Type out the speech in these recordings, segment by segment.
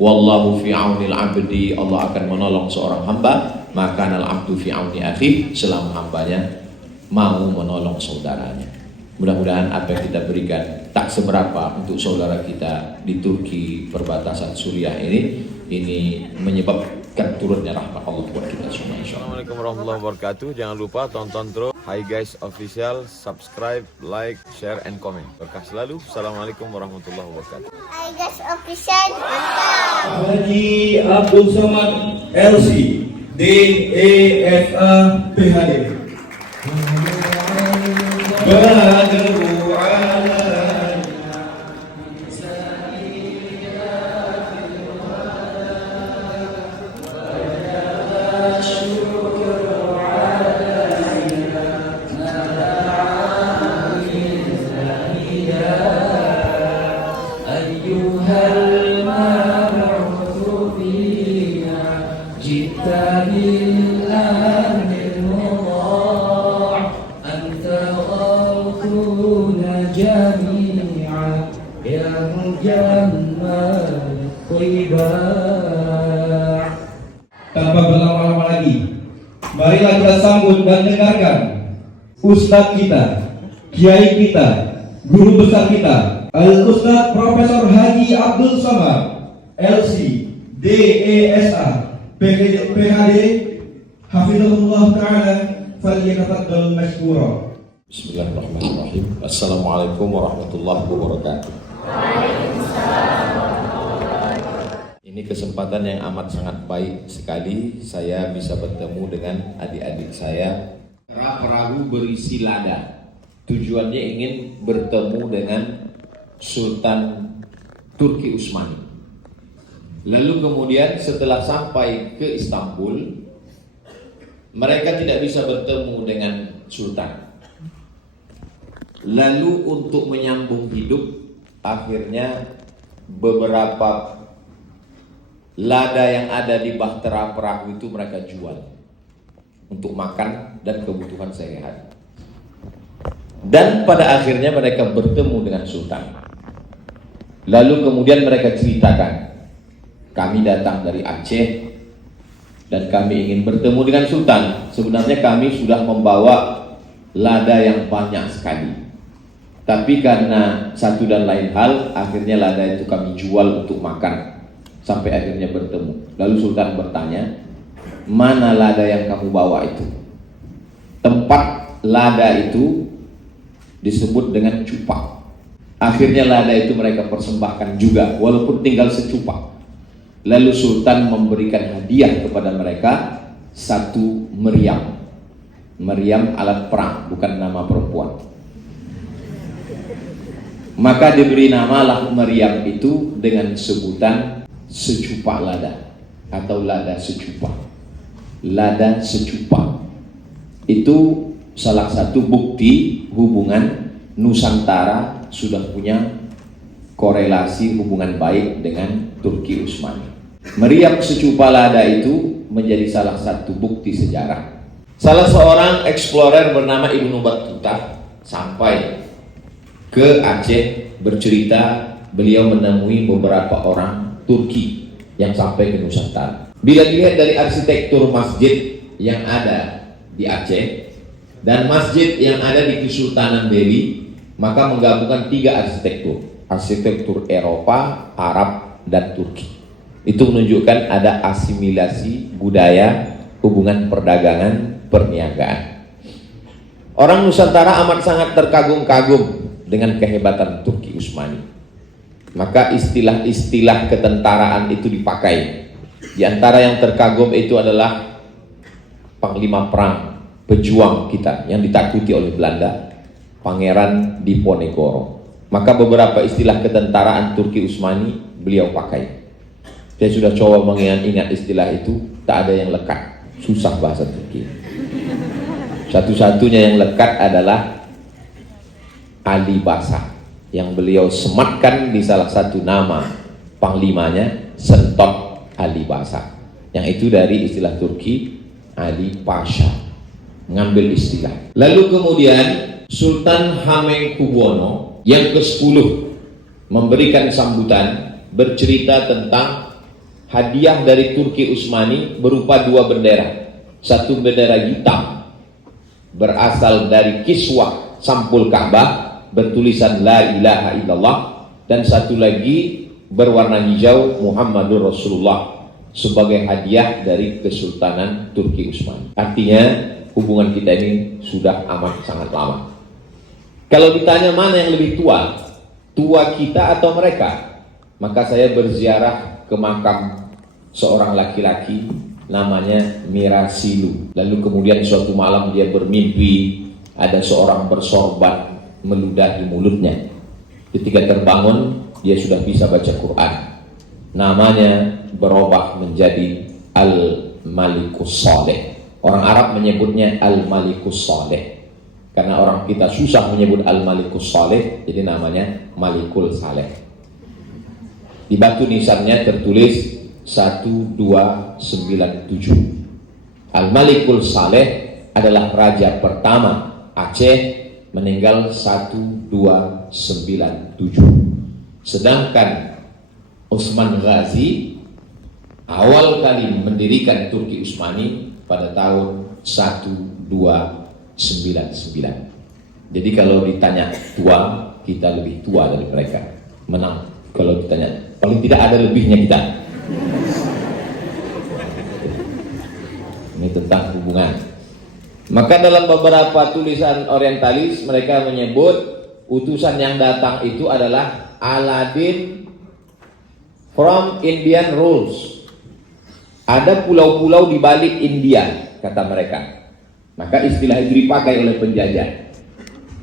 Wallahu fi aunil abdi, Allah akan menolong seorang hamba, maka al abdu fi auni akhi, selama hambanya mau menolong saudaranya. Mudah-mudahan apa yang kita berikan tak seberapa untuk saudara kita di Turki perbatasan Suriah ini menyebabkan turunnya rahmat Allah buat kita semua, insyaallah. Assalamualaikum warahmatullahi wabarakatuh. Jangan lupa tonton terus Hi Guys Official, subscribe, like, share, and comment. Berkah selalu. Assalamualaikum warahmatullahi wabarakatuh. Hi Guys Official, mantap. Haji Abdul Somad LC DESA PhD. Tanpa berlama-lama lagi, marilah kita sambut dan dengarkan Ustadz kita, Kiai kita, Guru besar kita, Al-Ustadz Profesor Haji Abdul Somad LC DESA PhD Hafizahullah Ta'ala, falyatafaddal mashkura. Bismillahirrahmanirrahim. Assalamualaikum warahmatullahi wabarakatuh. Ini kesempatan yang amat sangat baik sekali saya bisa bertemu dengan adik-adik saya. Perahu berisi lada. Tujuannya ingin bertemu dengan Sultan Turki Utsmani. Lalu kemudian setelah sampai ke Istanbul, mereka tidak bisa bertemu dengan Sultan. Lalu untuk menyambung hidup, akhirnya beberapa lada yang ada di bahtera perahu itu mereka jual untuk makan dan kebutuhan sehari-hari. Dan pada akhirnya mereka bertemu dengan Sultan. Lalu kemudian mereka ceritakan, kami datang dari Aceh dan kami ingin bertemu dengan Sultan. Sebenarnya kami sudah membawa lada yang banyak sekali, tapi karena satu dan lain hal, akhirnya lada itu kami jual untuk makan. Sampai akhirnya bertemu. Lalu Sultan bertanya, mana lada yang kamu bawa itu? Tempat lada itu disebut dengan cupak. Akhirnya lada itu mereka persembahkan juga, walaupun tinggal secupak. Lalu Sultan memberikan hadiah kepada mereka satu meriam. Meriam alat perang, bukan nama perempuan. Maka diberi namalah meriam itu dengan sebutan secupak lada atau lada secupak. Lada secupak itu salah satu bukti hubungan Nusantara sudah punya korelasi hubungan baik dengan Turki Utsmani. Meriam secupak lada itu menjadi salah satu bukti sejarah. Salah seorang explorer bernama Ibnu Battuta sampai ke Aceh, bercerita beliau menemui beberapa orang Turki yang sampai ke Nusantara. Bila dilihat dari arsitektur masjid yang ada di Aceh dan masjid yang ada di Kesultanan Delhi, maka menggabungkan tiga arsitektur. Arsitektur Eropa, Arab, dan Turki. Itu menunjukkan ada asimilasi budaya, hubungan perdagangan, perniagaan. Orang Nusantara amat sangat terkagum-kagum dengan kehebatan Turki Utsmani. Maka istilah-istilah ketentaraan itu dipakai. Di antara yang terkagum itu adalah panglima perang, pejuang kita yang ditakuti oleh Belanda, Pangeran Diponegoro. Maka beberapa istilah ketentaraan Turki Utsmani beliau pakai. Saya sudah coba mengingat istilah itu, tak ada yang lekat. Susah bahasa Turki. Satu-satunya yang lekat adalah Ali Basa, yang beliau sematkan di salah satu nama panglimanya, Sentot Ali Basa, yang itu dari istilah Turki Ali Pasha, ngambil istilah. Lalu kemudian Sultan Hamengkubuwono yang ke-10 memberikan sambutan, bercerita tentang hadiah dari Turki Utsmani berupa dua bendera. Satu bendera hitam berasal dari kiswah sampul Ka'bah bertulisan La ilaha illallah, dan satu lagi berwarna hijau Muhammadur Rasulullah sebagai hadiah dari Kesultanan Turki Utsmani. Artinya hubungan kita ini sudah amat sangat lama. Kalau ditanya mana yang lebih tua, tua kita atau mereka, maka saya berziarah ke makam seorang laki-laki namanya Mirasilu. Lalu kemudian suatu malam dia bermimpi ada seorang bersorban meludahi mulutnya. Ketika terbangun dia sudah bisa baca Quran. Namanya berubah menjadi Al-Malikus Saleh. Orang Arab menyebutnya Al-Malikus Saleh. Karena orang kita susah menyebut Al-Malikus Saleh, jadi namanya Malikul Saleh. Di batu nisannya tertulis 1297. Al-Malikul Saleh adalah raja pertama Aceh, meninggal 1297. Sedangkan Utsman Ghazi awal kali mendirikan Turki Utsmani pada tahun 1299. Jadi kalau ditanya tua, kita lebih tua dari mereka, menang. Kalau ditanya, paling tidak ada lebihnya kita. Ini tentang hubungan. Maka dalam beberapa tulisan orientalis mereka menyebut utusan yang datang itu adalah Aladin from Indian rules. Ada pulau-pulau di balik India, kata mereka. Maka istilah itu dipakai oleh penjajah.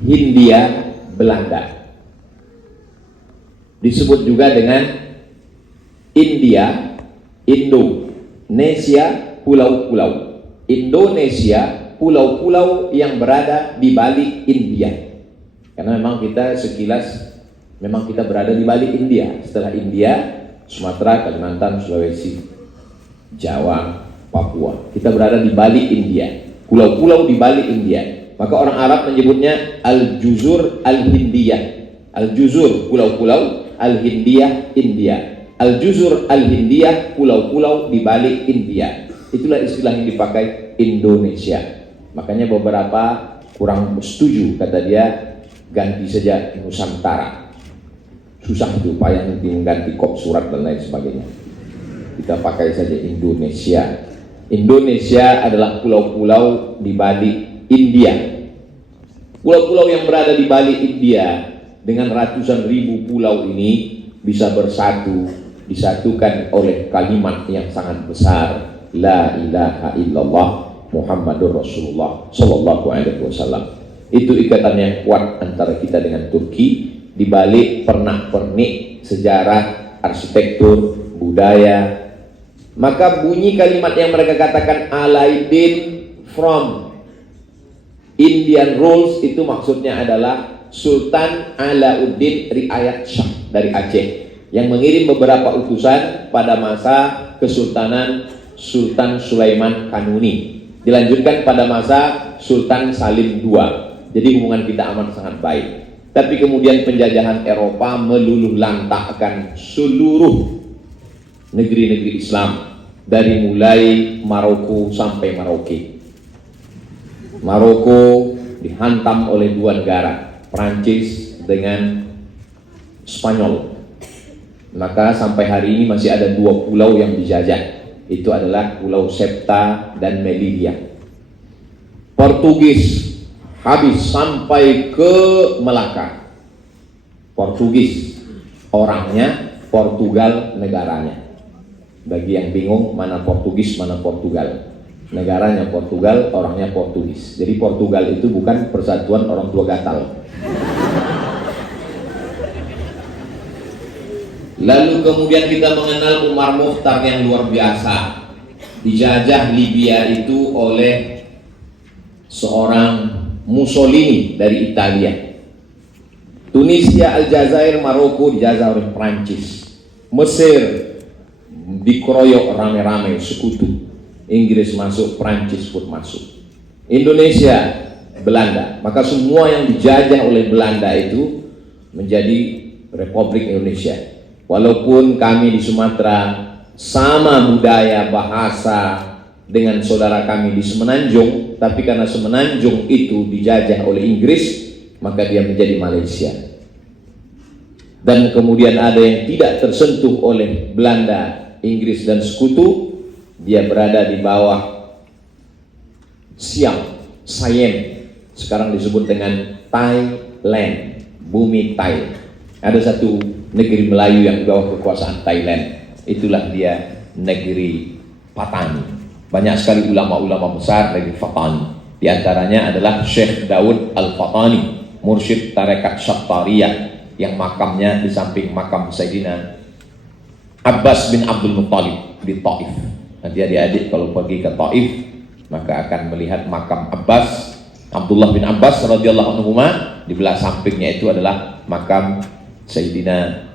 Hindia Belanda. Disebut juga dengan India, Indonesia, pulau-pulau. Indonesia, pulau-pulau yang berada di balik India. Karena memang kita sekilas, memang kita berada di balik India. Setelah India, Sumatera, Kalimantan, Sulawesi, Jawa, Papua. Kita berada di balik India. Pulau-pulau di balik India. Maka orang Arab menyebutnya Al-Juzur Al-Hindiyah. Al-Juzur, pulau-pulau, Al-Hindiyah, India. Al-Juzur Al-Hindiyah, pulau-pulau di balik India. Itulah istilah yang dipakai Indonesia. Makanya beberapa kurang setuju, kata dia, ganti saja Nusantara. Susah itu, payah nanti mengganti kop surat dan lain sebagainya. Kita pakai saja Indonesia. Indonesia adalah pulau-pulau di balik India. Pulau-pulau yang berada di balik India dengan ratusan ribu pulau ini bisa bersatu, disatukan oleh kalimat yang sangat besar, La ilaha illallah Muhammadur Rasulullah Sallallahu Alaihi Wasallam. Itu ikatan yang kuat antara kita dengan Turki, di balik pernak-pernik sejarah, arsitektur, budaya. Maka bunyi kalimat yang mereka katakan Alaidin from Indian rules itu maksudnya adalah Sultan Alauddin Riayat Shah dari Aceh yang mengirim beberapa utusan pada masa Kesultanan Sultan Sulaiman Kanuni, dilanjutkan pada masa Sultan Salim II. Jadi hubungan kita amat sangat baik. Tapi kemudian penjajahan Eropa meluluh lantakkan seluruh negeri-negeri Islam dari mulai Maroko sampai Merauke. Maroko dihantam oleh dua negara, Prancis dengan Spanyol. Maka sampai hari ini masih ada dua pulau yang dijajah. Itu adalah Pulau Septa dan Melilla. Portugis habis sampai ke Melaka. Portugis orangnya, Portugal negaranya. Bagi yang bingung mana Portugis mana Portugal, negaranya Portugal, orangnya Portugis. Jadi Portugal itu bukan persatuan orang tua gatal. Lalu kemudian kita mengenal Umar Mukhtar yang luar biasa. Dijajah Libya itu oleh seorang Mussolini dari Italia. Tunisia, Aljazair, Maroko dijajah oleh Prancis. Mesir dikeroyok rame-rame sekutu. Inggris masuk, Prancis pun masuk. Indonesia, Belanda. Maka semua yang dijajah oleh Belanda itu menjadi Republik Indonesia. Walaupun kami di Sumatera sama budaya, bahasa dengan saudara kami di Semenanjung, tapi karena Semenanjung itu dijajah oleh Inggris, maka dia menjadi Malaysia. Dan kemudian ada yang tidak tersentuh oleh Belanda, Inggris dan sekutu, dia berada di bawah Siam, sekarang disebut dengan Thailand, bumi Thai. Ada satu negeri Melayu yang di bawah kekuasaan Thailand, itulah dia negeri Patani. Banyak sekali ulama-ulama besar dari Fatani. Di antaranya adalah Syekh Daud Al-Fatani, mursyid tarekat Syattariyah, yang makamnya di samping makam Sayyidina Abbas bin Abdul Muttalib di Taif. Nanti adik-adik kalau pergi ke Taif, maka akan melihat makam Abbas, Abdullah bin Abbas radhiyallahu anhu. Di belah sampingnya itu adalah makam Sayyidina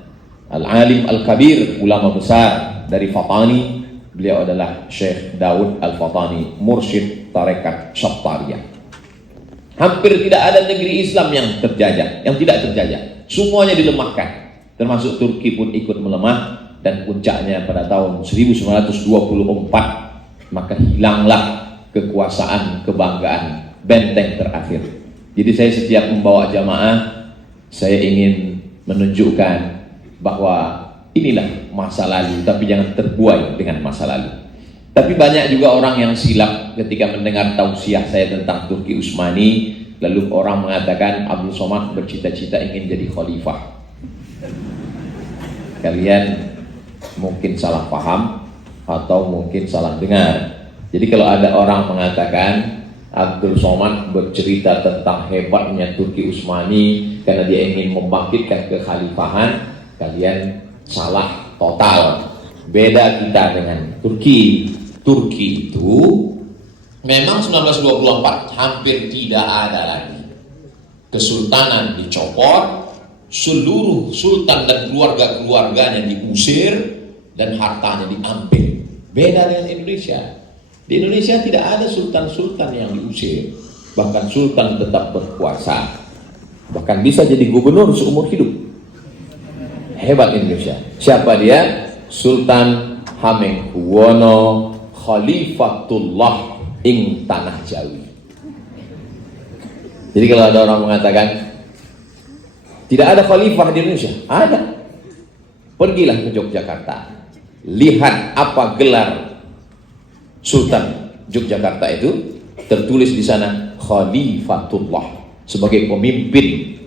Al-Alim Al-Kabir, ulama besar dari Fatani. Beliau adalah Syekh Daud Al-Fatani, mursyid tarekat Syattariyah. Hampir tidak ada negeri Islam yang terjajah, yang tidak terjajah. Semuanya dilemahkan, termasuk Turki pun ikut melemah. Dan puncaknya pada tahun 1924, maka hilanglah kekuasaan, kebanggaan, benteng terakhir. Jadi saya setiap membawa jamaah, saya ingin menunjukkan bahwa inilah masa lalu, tapi jangan terbuai dengan masa lalu. Tapi banyak juga orang yang silap ketika mendengar tausiah saya tentang Turki Utsmani, lalu orang mengatakan Abdul Somad bercita-cita ingin jadi khalifah. Kalian mungkin salah paham atau mungkin salah dengar. Jadi kalau ada orang mengatakan Abdul Somad bercerita tentang hebatnya Turki Utsmani karena dia ingin membangkitkan kekhalifahan, kalian salah total. Beda kita dengan Turki. Turki itu memang 1924 hampir tidak ada lagi. Kesultanan dicopot, seluruh sultan dan keluarga-keluarganya diusir, dan hartanya diambil. Beda dengan Indonesia. Di Indonesia tidak ada sultan-sultan yang diusir, bahkan sultan tetap berkuasa, bahkan bisa jadi gubernur seumur hidup. Hebat Indonesia. Siapa dia? Sultan Hamengkubuwono Khalifatullah ing Tanah Jawi. Jadi kalau ada orang mengatakan tidak ada khalifah di Indonesia, ada. Pergilah ke Yogyakarta, lihat apa gelar Sultan Yogyakarta itu, tertulis di sana Khalifatullah, sebagai pemimpin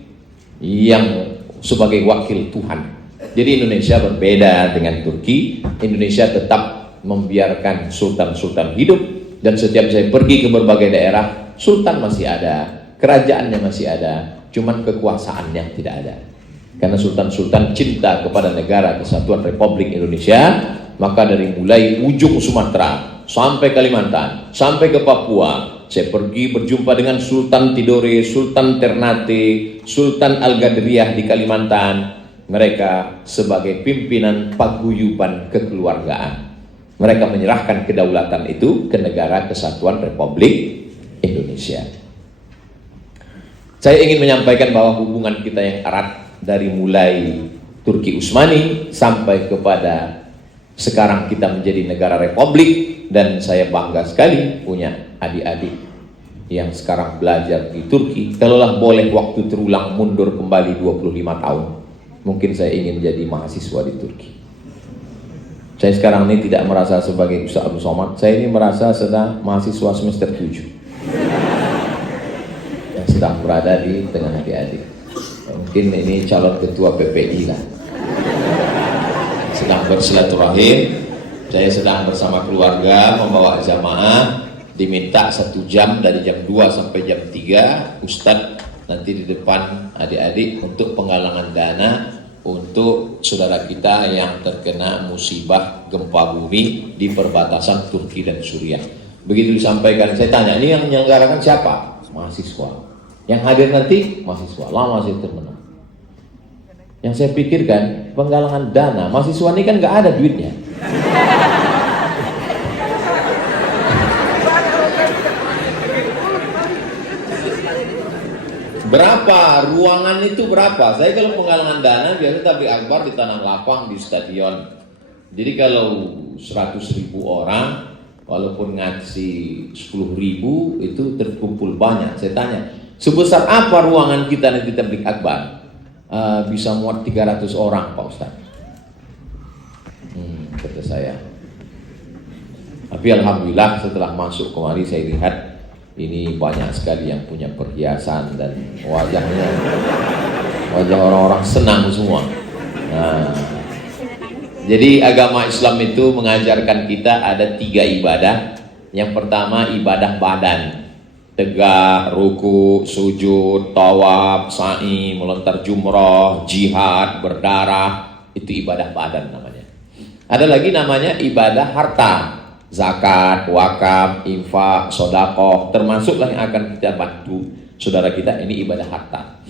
yang sebagai wakil Tuhan. Jadi Indonesia berbeda dengan Turki. Indonesia tetap membiarkan sultan-sultan hidup, dan setiap saya pergi ke berbagai daerah, sultan masih ada, kerajaannya masih ada, cuman kekuasaannya tidak ada. Karena sultan-sultan cinta kepada negara kesatuan Republik Indonesia, maka dari mulai ujung Sumatera sampai Kalimantan, sampai ke Papua, saya pergi berjumpa dengan Sultan Tidore, Sultan Ternate, Sultan Al-Gadriyah di Kalimantan. Mereka sebagai pimpinan paguyuban kekeluargaan, mereka menyerahkan kedaulatan itu ke negara kesatuan Republik Indonesia. Saya ingin menyampaikan bahwa hubungan kita yang erat dari mulai Turki Utsmani sampai kepada sekarang kita menjadi negara republik, dan saya bangga sekali punya adik-adik yang sekarang belajar di Turki. Kalaulah boleh waktu terulang mundur kembali 25 tahun, mungkin saya ingin jadi mahasiswa di Turki. Saya sekarang ini tidak merasa sebagai Ustaz Abdul Somad, saya ini merasa sedang mahasiswa semester 7 yang sedang berada di tengah adik-adik. Mungkin ini calon ketua PPI lah, sedang bersilaturahim. Saya sedang bersama keluarga membawa jamaah, diminta 1 jam dari jam 2 sampai jam 3 Ustadz nanti di depan adik-adik untuk penggalangan dana untuk saudara kita yang terkena musibah gempa bumi di perbatasan Turki dan Suriah. Begitu disampaikan, saya tanya, ini yang menyelenggarakan siapa? Mahasiswa. Yang hadir nanti mahasiswa. Lama saya termenung. Yang saya pikirkan, penggalangan dana, mahasiswa ini kan nggak ada duitnya. Berapa ruangan itu berapa? Saya kalau penggalangan dana biasanya tabligh akbar di tanah lapang, di stadion. Jadi kalau 100.000 orang, walaupun ngasih 10.000 itu terkumpul banyak. Saya tanya, sebesar apa ruangan kita nanti tabligh akbar? Bisa muat 300 orang Pak Ustaz. Kata saya. Tapi alhamdulillah setelah masuk kemari saya lihat ini banyak sekali yang punya perhiasan dan wajah orang-orang senang semua. Nah, jadi agama Islam itu mengajarkan kita ada 3 ibadah. Yang pertama ibadah badan, tegak, ruku, sujud, tawaf, sa'i, melontar jumrah, jihad, berdarah, itu ibadah badan namanya. Ada lagi namanya ibadah harta, zakat, wakaf, infak, sedekah, termasuklah yang akan kita bantu saudara kita, ini ibadah harta.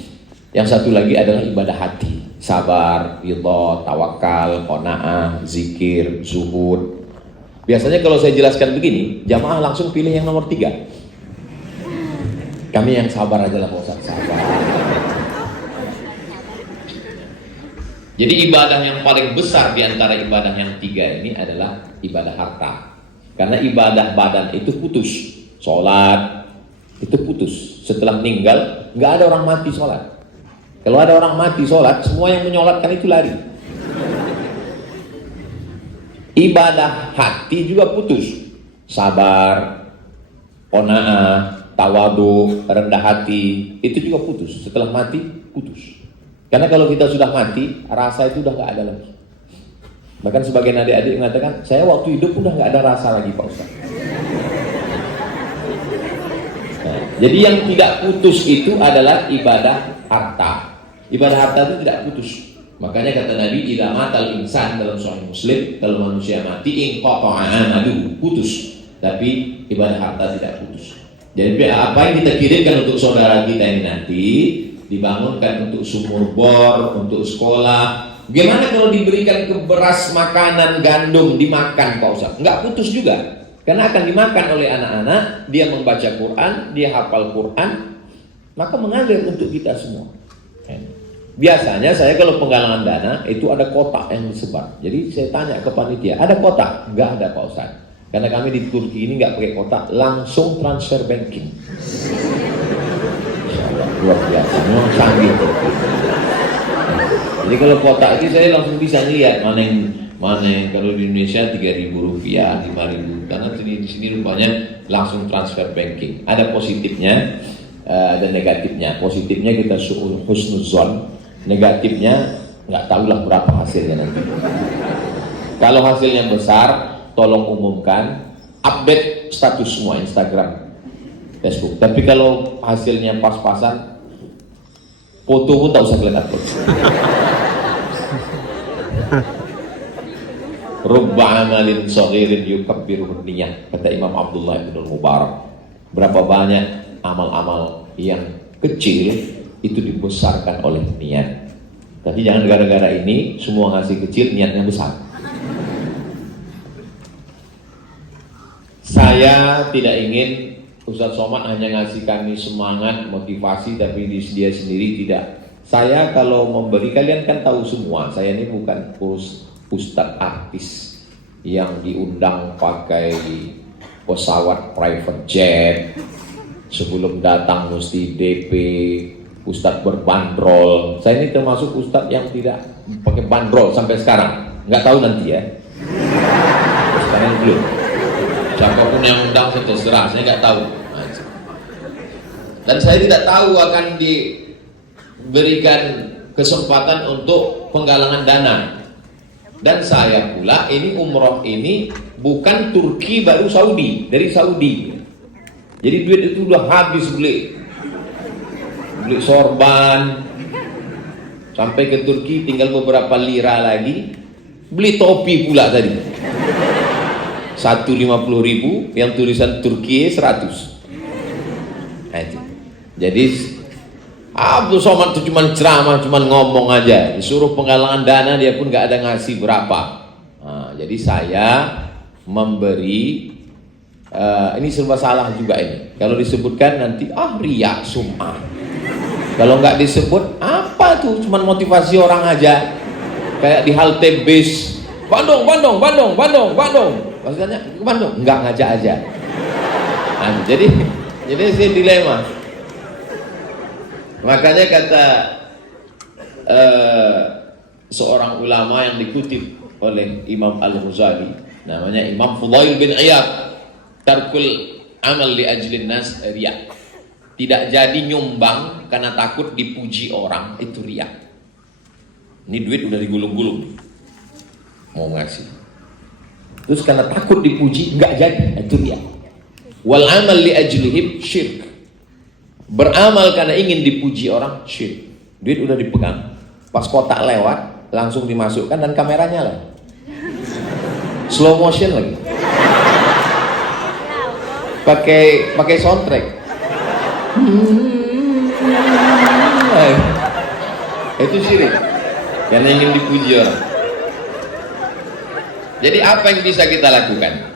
Yang satu lagi adalah ibadah hati, sabar, ridha, tawakal, qanaah, zikir, zuhud. Biasanya kalau saya jelaskan begini, jamaah langsung pilih yang nomor 3. Kami yang sabar aja lah Pak Ustaz, sabar. Jadi ibadah yang paling besar di antara ibadah yang 3 ini adalah ibadah harta. Karena ibadah badan itu putus, sholat itu putus. Setelah meninggal, nggak ada orang mati sholat. Kalau ada orang mati sholat, semua yang menyolatkan itu lari. Ibadah hati juga putus, sabar, qanaah, tawadu, rendah hati, itu juga putus. Setelah mati, putus. Karena kalau kita sudah mati, rasa itu udah nggak ada lagi. Bahkan sebagian adik-adik mengatakan, saya waktu hidup udah nggak ada rasa lagi Pak Ustaz. Nah, jadi yang tidak putus itu adalah ibadah harta. Ibadah harta itu tidak putus. Makanya kata Nabi, idza matal insan dalam Sahih Muslim, kalau manusia mati, inqata'a amaluhu, putus. Tapi ibadah harta tidak putus. Jadi apa yang kita kirimkan untuk saudara kita ini nanti dibangunkan untuk sumur bor, untuk sekolah. Bagaimana kalau diberikan ke beras, makanan, gandum, dimakan Pak Ustaz? Enggak putus juga. Karena akan dimakan oleh anak-anak, dia membaca Quran, dia hafal Quran, maka mengalir untuk kita semua. Biasanya saya kalau penggalangan dana, itu ada kotak yang disebar. Jadi saya tanya ke panitia, ada kotak? Enggak ada Pak Ustaz. Karena kami di Turki ini nggak pakai kotak, langsung transfer banking. Luar biasa, memang canggih. Jadi kalau kotak itu saya langsung bisa lihat mana yang kalau di Indonesia 3.000 rupiah, 5.000, karena di sini rupanya langsung transfer banking. Ada positifnya, ada negatifnya. Positifnya kita husnuzon, negatifnya nggak tahulah berapa hasilnya nanti. Kalau hasilnya besar, tolong umumkan, update status semua Instagram, Facebook. Tapi kalau hasilnya pas-pasan, foto pun tak usah kalian upload. Rubba amalin saghirin yukabbiruhu niyah, kata Imam Abdullah bin Mubarak. Berapa banyak amal-amal yang kecil itu dibesarkan oleh niat. Tapi jangan gara-gara ini semua ngasih kecil, niatnya besar. Saya tidak ingin Ustaz Somad hanya ngasih kami semangat, motivasi, tapi dia sendiri tidak. Saya kalau memberi, kalian kan tahu semua, saya ini bukan ustadz artis yang diundang pakai pesawat private jet, sebelum datang mesti DP, ustadz berbandrol. Saya ini termasuk ustadz yang tidak pakai bandrol sampai sekarang. Nggak tahu nanti ya. Sekarang belum. Siapapun yang undang saya terserah, saya nggak tahu. Dan saya tidak tahu akan diberikan kesempatan untuk penggalangan dana. Dan saya pula ini umroh ini bukan Turki baru Saudi, dari Saudi. Jadi duit itu udah habis beli sorban, sampai ke Turki tinggal beberapa lira lagi, beli topi pula tadi. 150.000 yang tulisan Turki 100. Nah, itu. Jadi Abdul Somad itu cuma ceramah, cuma ngomong aja, disuruh penggalangan dana dia pun nggak ada ngasih berapa. Nah, jadi saya memberi ini serba salah juga ini. Kalau disebutkan nanti riya sum'ah. Kalau nggak disebut apa tuh, cuma motivasi orang aja. Kayak di halte bis Bandung. Maksudnya ke Bandung? Enggak, ngajak aja. Nah, jadi saya dilema. Makanya kata seorang ulama yang dikutip oleh Imam Al-Ghazali, namanya Imam Fudail bin Iyad, tarkul amal li ajlin nas riya. Tidak jadi nyumbang karena takut dipuji orang, itu riya. Ini duit udah digulung-gulung mau ngasih, terus karena takut dipuji nggak jadi, itu riya. Wal amal li ajlihim syirk. Beramal karena ingin dipuji orang, syirk. Duit udah dipegang, pas kotak lewat langsung dimasukkan dan kameranya lah slow motion lagi, pakai soundtrack. Itu syirik karena ingin dipuji orang. Jadi apa yang bisa kita lakukan?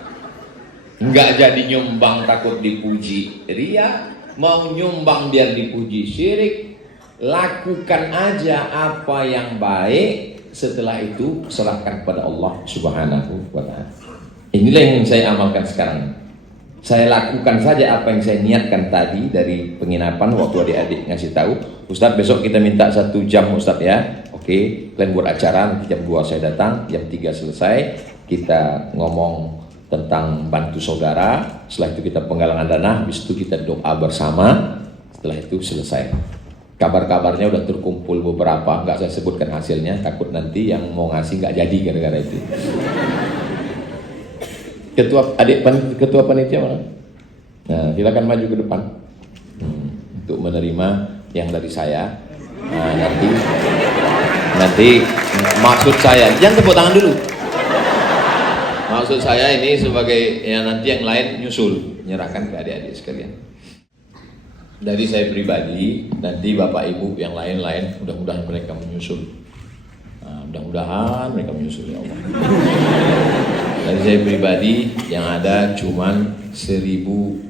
Enggak jadi nyumbang takut dipuji, riya. Mau nyumbang biar dipuji, syirik. Lakukan aja apa yang baik, setelah itu serahkan kepada Allah Subhanahu wa ta'ala. Inilah yang saya amalkan sekarang. Saya lakukan saja apa yang saya niatkan tadi dari penginapan waktu adik-adik ngasih tahu, Ustadz besok kita minta 1 jam Ustadz ya. Oke, kalian buat acara, nanti jam 2 saya datang, jam 3 selesai, kita ngomong tentang bantu saudara, setelah itu kita penggalangan dana, habis itu kita doa bersama, setelah itu selesai. Kabar-kabarnya udah terkumpul beberapa, nggak saya sebutkan hasilnya, takut nanti yang mau ngasih nggak jadi gara-gara itu. Ketua panitia mana? Nah, silakan maju ke depan untuk menerima yang dari saya. Nah, nanti maksud saya, jangan tepuk tangan dulu. Maksud saya ini sebagai ya nanti yang lain nyusul, menyerahkan ke adik-adik sekalian. Dari saya pribadi, nanti bapak ibu yang lain-lain, mudah-mudahan mereka menyusul. Nah, mudah-mudahan mereka menyusul ya Allah. Dari saya pribadi yang ada cuman $1.000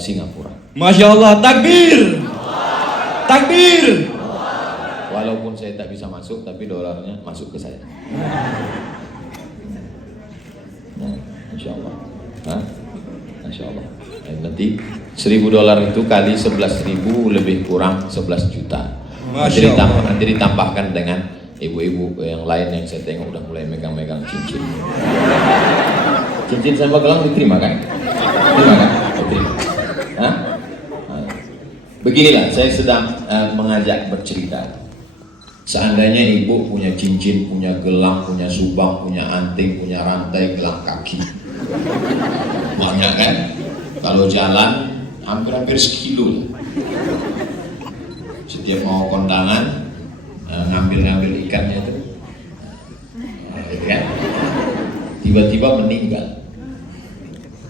Singapura. Masya Allah, takbir. Walaupun saya tak bisa masuk, tapi dolarnya masuk ke saya. Nah, Insya Allah. Hah? Insya Allah. Nanti $1.000 itu kali 11.000 lebih kurang 11 juta. Nanti ditambahkan dengan ibu-ibu yang lain yang saya tengok udah mulai megang-megang cincin. Cincin sama gelang diterima kan? Diterima. Hah? Beginilah, saya sedang mengajak bercerita. Seandainya ibu punya cincin, punya gelang, punya subang, punya anting, punya rantai, gelang kaki, banyak kan? Kalau jalan hampir sekilo. Setiap mau kondangan ngambil ikannya itu, kan? Tiba-tiba meninggal.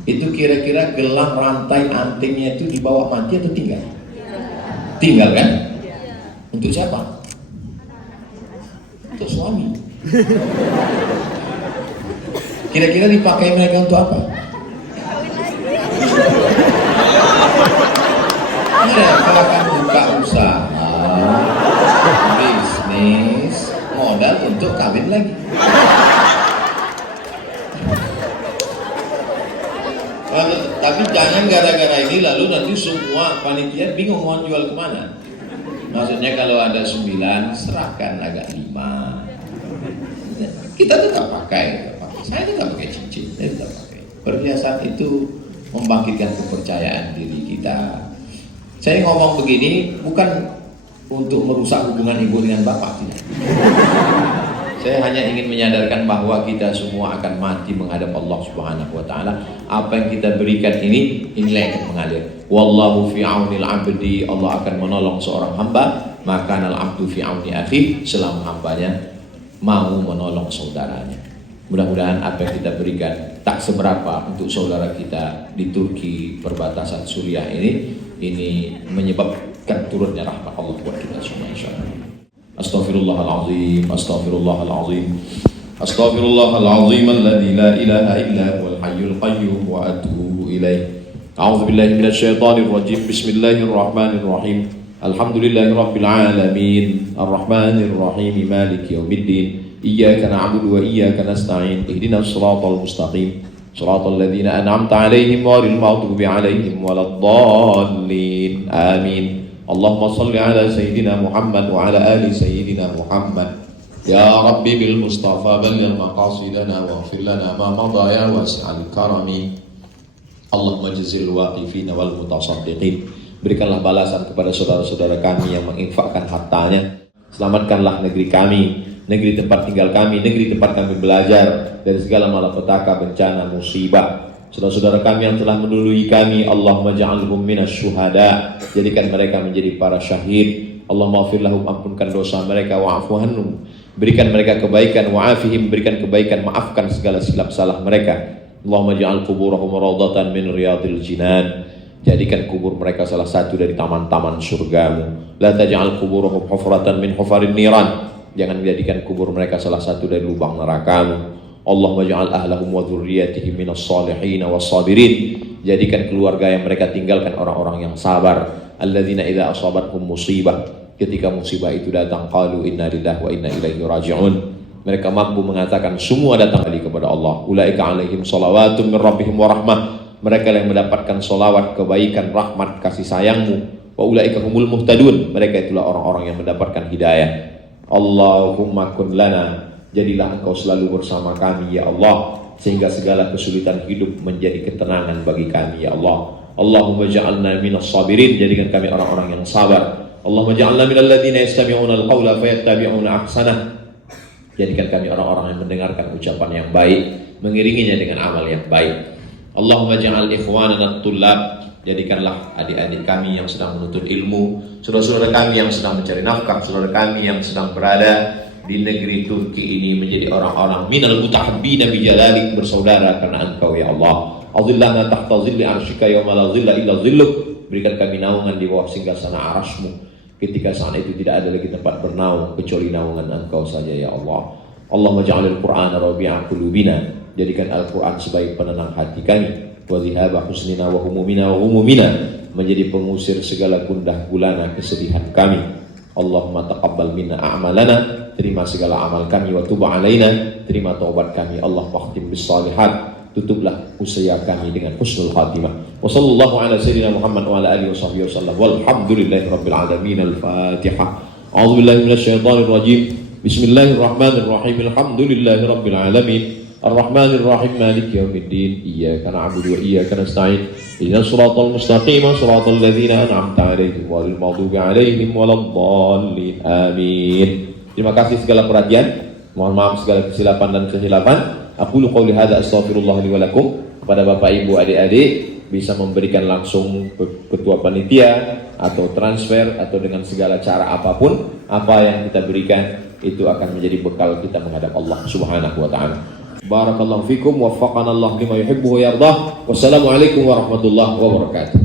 Itu kira-kira gelang, rantai, antingnya itu dibawa mati atau tinggal? Tinggal kan? Untuk siapa? Untuk suami. Kira-kira dipakai mereka untuk apa? Iya, kalau kan buka usaha, bisnis, modal untuk kawin lagi. Tapi jangan gara-gara ini lalu nanti semua panitia bingung mau jual kemana. Maksudnya kalau ada 9, serahkan agak 5. Kita tetap pakai. Saya tetap pakai cincin, saya tetap pakai. Perhiasan itu membangkitkan kepercayaan diri kita. Saya ngomong begini bukan untuk merusak hubungan ibu dengan bapak, tidak. Saya hanya ingin menyadarkan bahwa kita semua akan mati menghadap Allah Subhanahu wa ta'ala. Apa yang kita berikan inilah yang akan mengalir. Wallahu fi aunil abdi, Allah akan menolong seorang hamba, maka al abdu fi auni akhi, selama hambanya mau menolong saudaranya. Mudah-mudahan apa yang kita berikan tak seberapa untuk saudara kita di Turki perbatasan Suriah ini menyebabkan turunnya rahmat Allah buat kita semua insyaallah. Astaghfirullahalazim, astaghfirullahalazim, astaghfirullahalazim alladzi la ilaha illa huwal hayyul qayyum wa atubu ilaih. A'udzu billahi minasyaitonir rajim. Bismillahirrahmanirrahim. Alhamdulillahirabbil alamin, arrahmanir rahim, maliki yaumiddin. إياك نعبد وإياك نستعين اهدنا الصراط المستقيم صراط الذين أنعمت عليهم غير المغضوب عليهم ولا الضالين آمين اللهم صل على سيدنا محمد وعلى آل سيدنا محمد يا ربي بالمصطفى بلغ مقاصدنا واغفر لنا ما مضى يا واسع الكرم اللهم جزل الواقفين والمتصدقين. Berikanlah balasan kepada saudara-saudara kami yang menginfakkan hartanya. Selamatkanlah negeri kami, negeri tempat tinggal kami, negeri tempat kami belajar dari segala malapetaka, bencana, musibah. Saudara-saudara kami yang telah mendului kami, Allahumma ja'alhum minas syuhada, jadikan mereka menjadi para syahid. Allahumma ighfir lahum, ampunkan dosa mereka, wa'fu anhum, berikan mereka kebaikan, wa'afihim, berikan kebaikan, maafkan segala silap salah mereka. Allahumma ja'al kuburahum rawdatan min riyadil jinan, jadikan kubur mereka salah satu dari taman-taman surgamu. La taj'al kuburahum hufratan min hufarin niran, jangan menjadikan kubur mereka salah satu dari lubang nerakamu. Allahumma ja'al ahlahum wa dhurriyyatihim minas salihin was sabirin, jadikan keluarga yang mereka tinggalkan orang-orang yang sabar. Alladzina idza asabathum musibah, ketika musibah itu datang, qalu inna lillahi wa inna ilaihi raji'un, mereka mampu mengatakan semua datang dari kepada Allah. Ulaika alaihim salawatun min rabbihim wa rahmah, mereka yang mendapatkan solawat, kebaikan, rahmat, kasih sayangmu. Wa ulaika humul muhtadun, mereka itulah orang-orang yang mendapatkan hidayah. Allahumma kun lana, jadilah engkau selalu bersama kami ya Allah, sehingga segala kesulitan hidup menjadi ketenangan bagi kami ya Allah. Allahumma ja'alna minas sabirin, jadikan kami orang-orang yang sabar. Allahumma ja'alna minal ladzina yastami'una al-qawla fayattabi'una ahsanah, jadikan kami orang-orang yang mendengarkan ucapan yang baik, mengiringinya dengan amal yang baik. Allahumma ja'al ikhwanana at-tullab, jadikanlah adik-adik kami yang sedang menuntut ilmu, saudara-saudara kami yang sedang mencari nafkah, saudara kami yang sedang berada di negeri Turki ini menjadi orang-orang minal mutahabbina bi jalalik, bersaudara karena engkau ya Allah. Azillana tahta zilli arsyika yawma la zilla illa zilluk, berikan kami naungan di bawah singgasana arasmu ketika saat itu tidak ada lagi tempat bernaung kecuali naungan engkau saja ya Allah. Allahumma ja'alil Qur'ana rabi'a qulubina, jadikan Al-Quran sebagai penenang hati kami, wa dhihaba husnina wa humumina wa humumina, menjadi pengusir segala gundah gulana kesedihan kami. Allahumma taqabbal minna a'malana, terima segala amal kami, wa tub alaina, terima taubat kami. Allah waqtim bis salihat, tutuplah usia kami dengan husnul khatimah. Wa sallallahu ala sayyidina Muhammad wa ala alihi wa sahbihi wasallam, walhamdulillahi rabbil alamin. Al-Fatihah. A'udzu billahi minasyaitonir rajim. Bismillahirrahmanirrahim. Alhamdulillahi rabbil alamin. Ar-Rahmanir Rahim, Maliki yaumiddin. Iyyaka na'budu wa iyyaka nasta'in. Ihdinas siratal mustaqim, siratal ladzina an'amta 'alaihim ghairil maghdubi 'alaihim waladdallin. Amin. Terima kasih segala perhatian. Mohon maaf segala kesilapan dan kehilapan. Aqulu qouli hadza astaghfirullah li wa lakum. Kepada Bapak Ibu adik-adik bisa memberikan langsung ketua panitia atau transfer atau dengan segala cara apapun, apa yang kita berikan itu akan menjadi bekal kita menghadap Allah Subhanahu wa taala. Barakallahu fikum, waffaqana Allah lima yuhibbu wa yardah. Wassalamualaikum warahmatullahi wabarakatuh.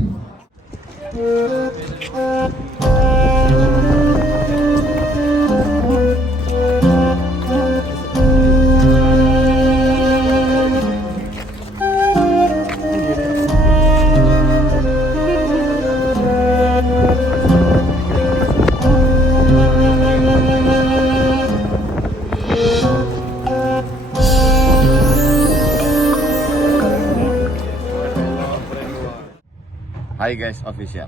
Hi guys official,